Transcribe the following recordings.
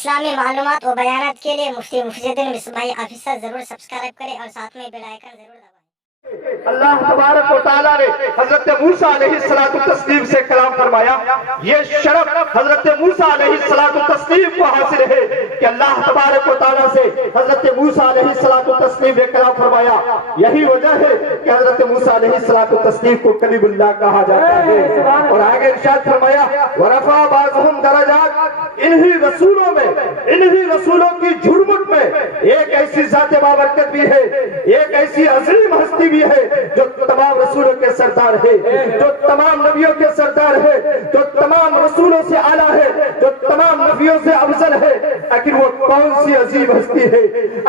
اسلامی معلومات و بیانات کے لیے مفتی محی مصباحی آفیسر ضرور سبسکرائب کریں اور ساتھ میں بیل آئیکن ضرور دبائیں۔ اللہ تبارک و تعالیٰ نے حضرت موسیٰ علیہ السلام سے کلام فرمایا۔ یہ شرف حضرت موسیٰ علیہ السلام کو حاصل ہے کہ اللہ تبارک و تعالیٰ سے حضرت موسیٰ علیہ السلام نے کلام فرمایا۔ یہی وجہ ہے کہ حضرت موسیٰ علیہ السلام کو کلیم اللہ کہا جاتا ہے۔ اور آگے ارشاد فرمایا وَرَفَعَ بَعْضُهُمْ دَرَجَاتٍ، انہی رسولوں میں، انہی رسولوں کی جھرمٹ میں ایک ایسی ذات بابرکت بھی ہے، ایک ایسی عظیم ہستی بھی ہے جو تمام رسولوں کے سردار ہے، جو تمام نبیوں کے سردار ہے، جو تمام رسولوں سے اعلیٰ ہے، جو تمام نبیوں سے افضل ہے۔ آخر وہ کون سی عظیم ہستی ہے،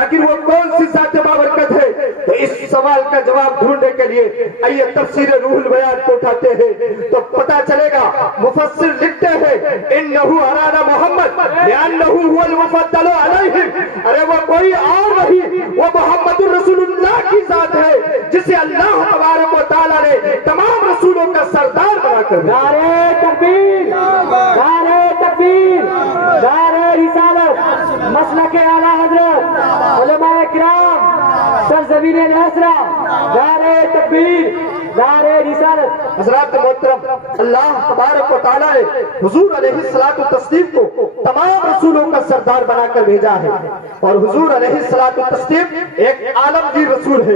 آخر وہ کون سی ذات بابرکت ہے؟ تو اس سوال کا جواب ڈھونڈنے کے لیے آئیے تفسیر روح البیان کو اٹھاتے ہیں تو پتا چلے گا۔ مفسر لکھتے ہیں انہو اراد محمد لانہو هو المفضل علیہم، ارے وہ کوئی اور نہیں، وہ محمد رسول اللہ کی ذات ہے جسے اللہ تبارک و تعالیٰ نے تمام رسولوں کا سردار بنا کر نعرہ تکبیر، نعرہ تکبیر، نعرہ رسالت، مسلک اعلیٰ حضرت، علماء کرام، سرزمین الاسرا، نعرہ تکبیر، نعرہ رسالت۔ حضرات محترم، اللہ تبارک و تعالیٰ نے حضور علیہ السلام کو تمام رسولوں کا سردار بنا کر بھیجا ہے، اور حضور علیہ السلام ایک عالمگیر رسول ہے،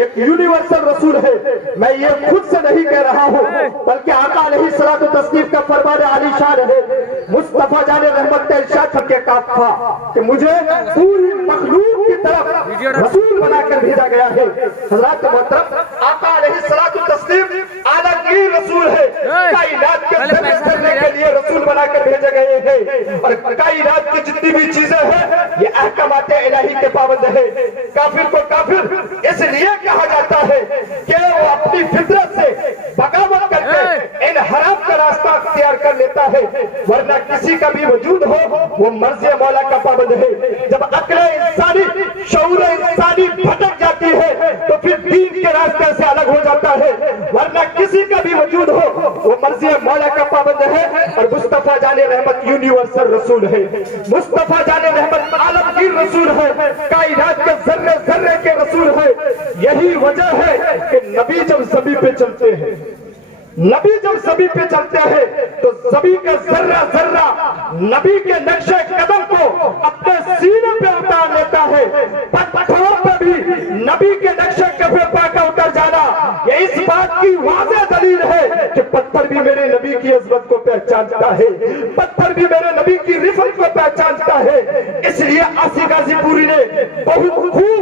ایک یونیورسل رسول ہے۔ میں یہ خود سے نہیں کہہ رہا ہوں بلکہ آقا علیہ السلام کا فرمان عالی شان ہے۔ مصطفیٰ جان رحمت کا ارشاد کر کے کہا تھا کہ مجھے پوری مخلوق کی طرف رسول بنا کر بھیجا گیا ہے۔ حضرات محترم، آقا علیہ السلام عالمگیر رسول ہے، کائنات کے ذرے ذرے کے لیے رسول بنا کر بھیجے گئے ہیں، اور کائنات کی جتنی بھی چیزیں ہیں یہ احکامات الہی کے پابند ہے۔ کافر کو کافر اس لیے کہا جاتا ہے کہ وہ اپنی فطرت سے بغاوت کر کے ان حرام کا راستہ اختیار کر لیتا ہے، ورنہ کسی کا بھی وجود ہو وہ مرضی مولا کا پابند ہے۔ جب عقل انسانی، شعور انسانی بھٹک جاتی ہے تو پھر دین کے راستے سے الگ ہو جاتا ہے، ورنہ کسی کا بھی وجود ہو وہ مرضی مولا کا پابند ہے۔ اور مصطفیٰ جان رحمت یونیورسل رسول ہے، مصطفیٰ جان رحمت عالمگیر رسول ہے، کائنات کے ذرے ذرے کے رسول ہے۔ یہی وجہ ہے کہ نبی جب زمین پہ چلتے ہیں، نبی جب زمین پہ چلتے ہیں تو زمین کا ذرہ ذرہ نبی کے نقش قدم کو اپنے سینے پہ اتار لیتا ہے۔ پتھروں پہ بھی نبی کے نقش قدم کا اتر جانا یہ اس بات کی واضح دلیل ہے کہ پتھر بھی میرے نبی کی عظمت کو پہچانتا ہے، پتھر بھی میرے نبی کی رفعت کو پہچانتا ہے۔ اس لیے آصف غازی پوری نے بہت خوب